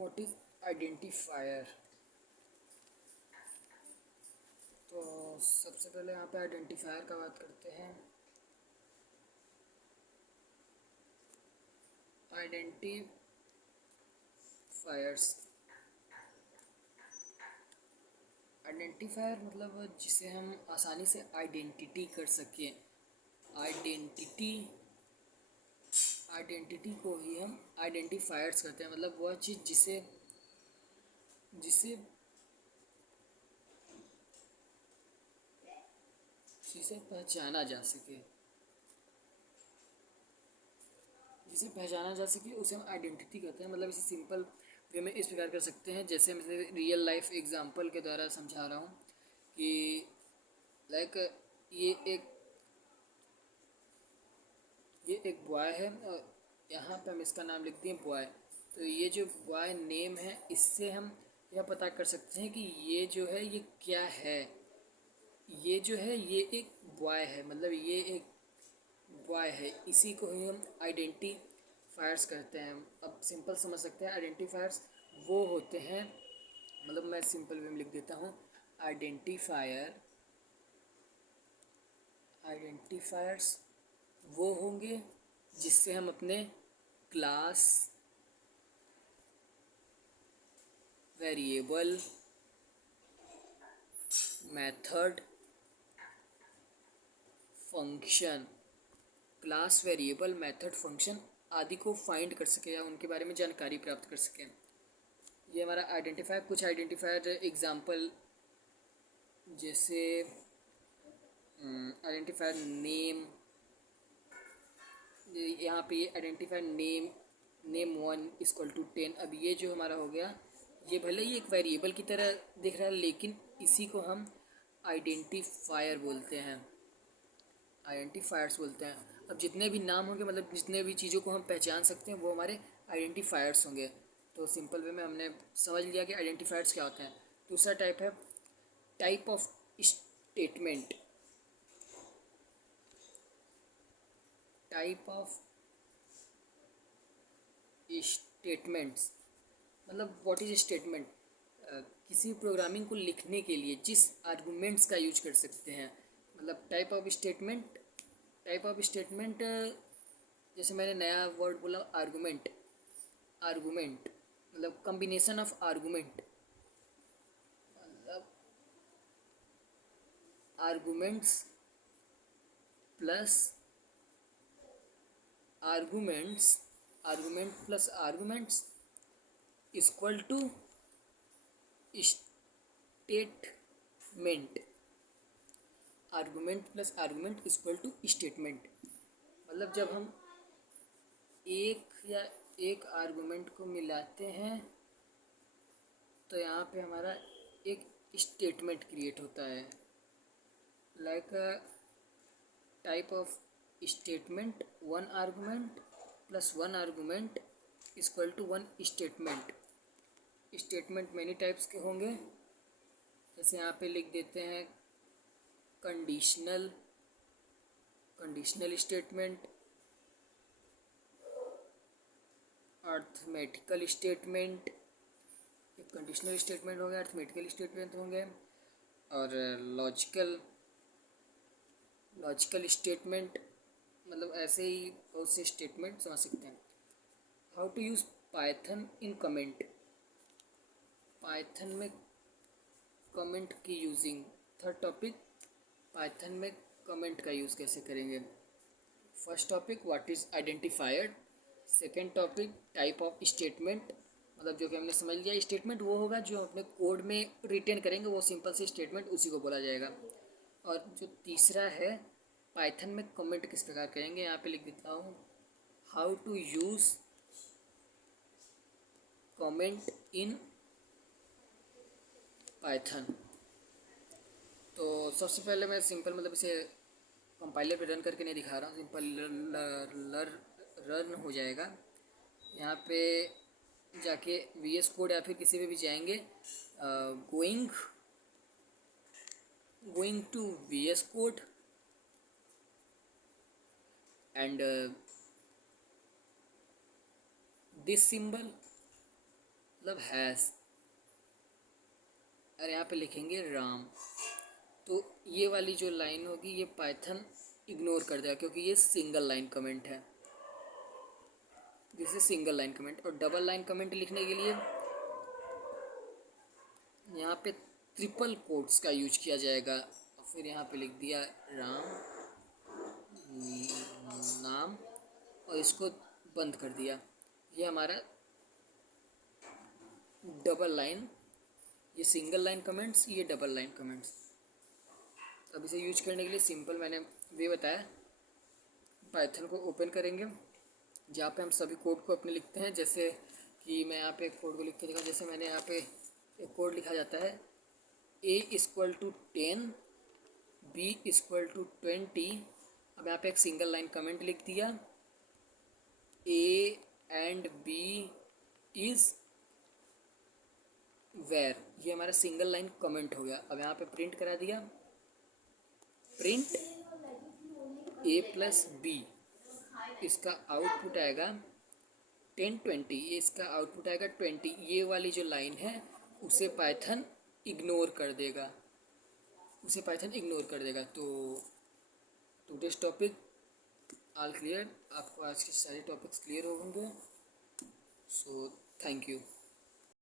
What is identifier. तो सबसे पहले यहाँ पे आइडेंटिफायर का बात करते हैं। आइडेंटिफायर्स, आइडेंटिफायर मतलब जिसे हम आसानी से आइडेंटिटी कर सकें। आइडेंटिटी आइडेंटिटी को ही हम आइडेंटिफायर्स करते हैं, मतलब वह चीज़ जिसे जिसे जिसे पहचाना जा सके, उसे हम आइडेंटिटी कहते हैं। मतलब इसे सिंपल वे में इस प्रकार कर सकते हैं, जैसे मैं रियल लाइफ एग्जांपल के द्वारा समझा रहा हूँ कि लाइक ये एक ये एक बॉय है और यहाँ पे हम इसका नाम लिख दिए बॉय। तो ये जो बॉय नेम है, इससे हम यह पता कर सकते हैं कि ये जो है ये क्या है। ये जो है ये एक बॉय है, मतलब ये एक बॉय है, इसी को ही हम आइडेंटिफायर्स कहते हैं। अब सिंपल समझ सकते हैं, आइडेंटिफायर्स वो होते हैं, मतलब मैं सिंपल वे में लिख देता हूँ। आइडेंटिफायर्स वो होंगे जिससे हम अपने class, variable, method, function, class, variable, method, function आदि को फाइंड कर सकें या उनके बारे में जानकारी प्राप्त कर सकें। ये हमारा आइडेंटिफायर। कुछ आइडेंटिफायर एग्जांपल, जैसे आइडेंटिफायर नेम, यहाँ पे आइडेंटिफायर नेम 1 = 10। अब ये जो हमारा हो गया, ये भले ही एक वेरिएबल की तरह दिख रहा है, लेकिन इसी को हम आइडेंटिफायर बोलते हैं, आइडेंटिफायर्स बोलते हैं। अब जितने भी नाम होंगे, मतलब जितने भी चीज़ों को हम पहचान सकते हैं, वो हमारे आइडेंटिफायर्स होंगे। तो सिंपल वे में हमने समझ लिया कि आइडेंटिफायर्स क्या होते हैं। दूसरा टाइप है type of statement. Type of statements मतलब व्हाट इज स्टेटमेंट। किसी प्रोग्रामिंग को लिखने के लिए जिस आर्गूमेंट्स का यूज कर सकते हैं, मतलब टाइप ऑफ स्टेटमेंट। जैसे मैंने नया वर्ड बोला आर्गूमेंट। आर्गूमेंट मतलब कॉम्बिनेशन ऑफ आर्गूमेंट, मतलब arguments plus arguments, argument plus arguments equal to statement. Argument plus argument equal to statement, मतलब जब हम एक आर्गूमेंट को मिलाते हैं तो यहाँ पे हमारा एक स्टेटमेंट क्रिएट होता है। Like type of statement 1 argument plus 1 argument equal to 1 statement. Statement many types के होंगे, जैसे यहाँ पे लिख देते हैं कंडीशनल स्टेटमेंट, अर्थमेटिकल स्टेटमेंट, एक कंडीशनल स्टेटमेंट हो गया, अर्थमेटिकल स्टेटमेंट होंगे, और लॉजिकल स्टेटमेंट। मतलब ऐसे ही बहुत से स्टेटमेंट समझ सकते हैं। How to use Python in comment. Python में कमेंट की यूजिंग। थर्ड टॉपिक, पाइथन में कमेंट का यूज़ कैसे करेंगे। First topic what is identifier. Second topic type of statement, मतलब जो कि हमने समझ लिया, स्टेटमेंट वो होगा जो अपने कोड में रिटेन करेंगे, वो सिंपल सी स्टेटमेंट, उसी को बोला जाएगा। और जो तीसरा है पाइथन में कमेंट किस प्रकार करेंगे, यहाँ पे लिख देता हूँ how to use comment in Python. तो सबसे पहले मैं सिंपल मतलब इसे कंपाइलर पे रन करके नहीं दिखा रहा हूँ, सिंपल रन हो जाएगा। यहाँ पे जाके VS कोड या फिर किसी पे भी जाएंगे, going to VS code and this symbol, मतलब हैश, और यहाँ पे लिखेंगे राम। तो ये वाली जो लाइन होगी ये पाइथन इग्नोर कर देगा क्योंकि ये सिंगल लाइन कमेंट है। This is single line comment. और डबल लाइन कमेंट लिखने के लिए यहाँ पे ट्रिपल कोट्स का यूज किया जाएगा। और फिर यहाँ पे लिख दिया राम नाम और इसको बंद कर दिया। ये हमारा डबल लाइन, ये सिंगल लाइन कमेंट्स, ये डबल लाइन कमेंट्स। अब इसे यूज करने के लिए सिंपल मैंने वे बताया। पाइथन को ओपन करेंगे जहाँ पे हम सभी कोड को अपने लिखते हैं। जैसे कि मैं यहाँ पे एक कोड को लिख के दिखा, जैसे मैंने यहाँ पे एक कोड लिखा जाता है A=10, B=20। अब यहाँ पे एक सिंगल लाइन कमेंट लिख दिया, A and B is where. ये हमारा सिंगल लाइन कमेंट हो गया। अब यहाँ पे प्रिंट करा दिया, प्रिंट A+B। इसका आउटपुट आएगा 10-20। ये इसका आउटपुट आएगा 20। ये वाली जो लाइन है उसे पाइथन इग्नोर कर देगा, उसे पाइथन इग्नोर कर देगा। तो टुडेस टॉपिक ऑल क्लियर। आपको आज के सारे टॉपिक्स क्लियर हो होंगे। So thank you.